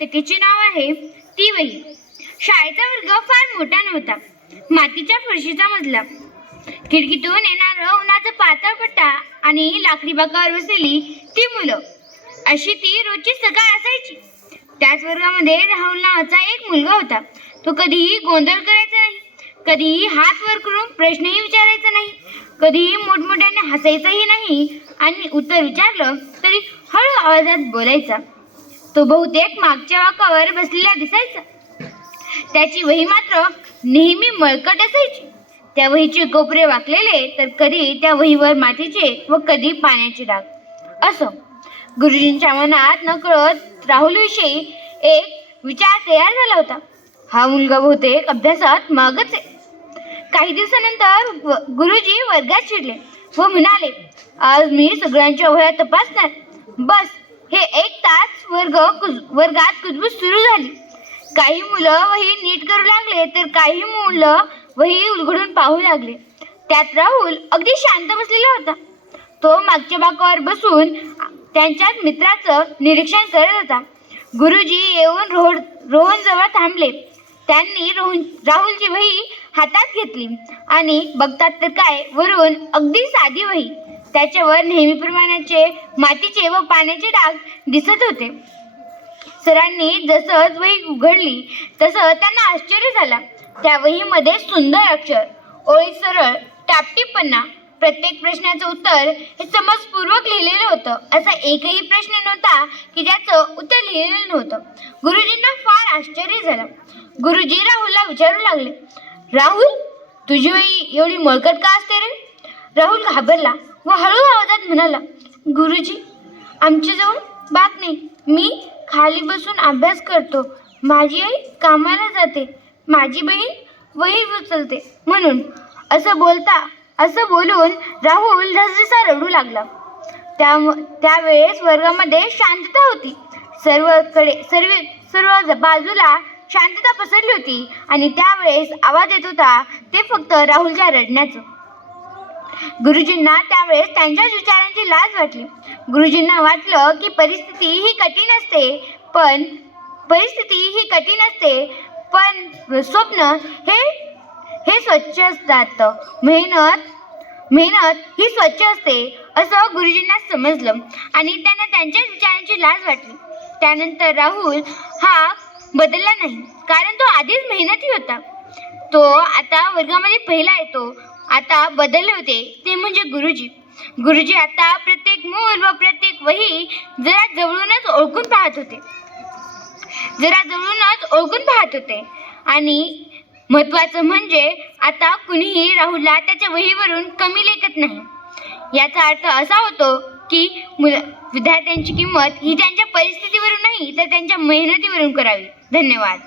तर तिचे नाव आहे ती वही शाळेचा वर्ग फार मोठा नव्हता. मातीच्या फरशीचा मजला. खिडकीतून येणारं उन्हाचा पातळ पट्टा आणि लाकडी बाकावर बसलेली ती मुलं. अशी ती रोजची सकाळ असायची. त्याच वर्गामध्ये राहुल नावाचा एक मुलगा होता. तो कधीही गोंधळ करायचा नाही. कधीही हात वर करून प्रश्नही विचारायचा नाही. कधीही मोठमोठ्याने हसायचंही नाही आणि उत्तर विचारलं तरी हळू आवाजात बोलायचा. तो बहुतेक मागच्या वाकावर बसलेला दिसायचा. त्याची वही मात्र नेहमी मळकट असायची. त्या वहीचे कोपरे वाकलेले तर कधी त्या वहीवर मातीचे व कधी पाण्याचे डाग. असं गुरुजींच्या मनात नकळत राहुलविषयी एक विचार तयार झाला होता. हा मुलगा बहुतेक अभ्यासात मागच आहे. काही दिवसानंतर व- गुरुजी वर्गात शिरले व म्हणाले आज मी सगळ्यांच्या वह्या तपासणार. बस हे एक तास वर्ग कुज वर्गात कुजबूज सुरू झाली. काही मुलं वही नीट करू लागले तर काही मुलं वही उलगडून पाहू लागले. त्यात राहुल अगदी शांत बसलेला होता. तो मागच्या बाकावर बसून त्यांच्याच मित्राचं निरीक्षण करत होता. गुरुजी येऊन रोहन रोहनजवळ थांबले. त्यांनी रोहन राहुलची वही हातात घेतली आणि बघतात तर काय वरून अगदी साधी वही. त्याच्यावर नेहमीप्रमाणेचे मातीचे व पाण्याचे डाग दिसत होते. सरांनी जसंच वही उघडली तसं त्यांना आश्चर्य झाला. त्या वहीमध्ये सुंदर अक्षर ओळी सरळ टापटीपणा. प्रत्येक प्रश्नाचं उत्तर हे समजपूर्वक लिहिलेलं होतं. असा एकही प्रश्न नव्हता की ज्याचं उत्तर लिहिलेलं नव्हतं. गुरुजींना फार आश्चर्य झालं. गुरुजी राहुलला विचारू लागले राहुल तुझी वही एवढी मळकट का असते रे? राहुल घाबरला. व हळू आवाजात म्हणाला गुरुजी आमच्याजवळ बाग नाही. मी खाली बसून अभ्यास करतो. माझी आई कामाला जाते. माझी बहीण वही उचलते. म्हणून असं बोलता असं बोलून राहुल धसधसा रडू लागला. त्या त्यावेळेस वर्गामध्ये शांतता होती. सर्वकडे सर्व सर्व बाजूला शांतता पसरली होती आणि त्यावेळेस आवाज येत होता ते फक्त राहुलच्या रडण्याचं. गुरुजींना त्यावेळेस त्यांच्याच विचारांची लाज वाटली. गुरुजींना वाटलं की परिस्थिती ही कठीण असते पण परिस्थिती ही कठीण असते पण स्वप्न हे हे स्वच्छ असतात. मेहनत मेहनत ही स्वच्छ असते असं गुरुजींना समजलं आणि त्यांना त्यांच्याच विचारांची लाज वाटली. त्यानंतर राहुल हा बदलला नाही कारण तो आधीच मेहनती होता. तो आता वर्गामध्ये पहिला येतो. आता बदलले होते ते म्हणजे गुरुजी. गुरुजी आता प्रत्येक मूल व प्रत्येक वही जरा जवळूनच ओळखून पाहत होते. जरा जवळूनच ओळखून पाहत होते. आणि महत्त्वाचं म्हणजे आता कुणीही राहुलला त्याच्या वहीवरून कमी लेखत नाही. याचा अर्थ असा होतो की मुल विद्यार्थ्यांची किंमत ही त्यांच्या परिस्थितीवरून नाही तर त्यांच्या मेहनतीवरून करावी. धन्यवाद.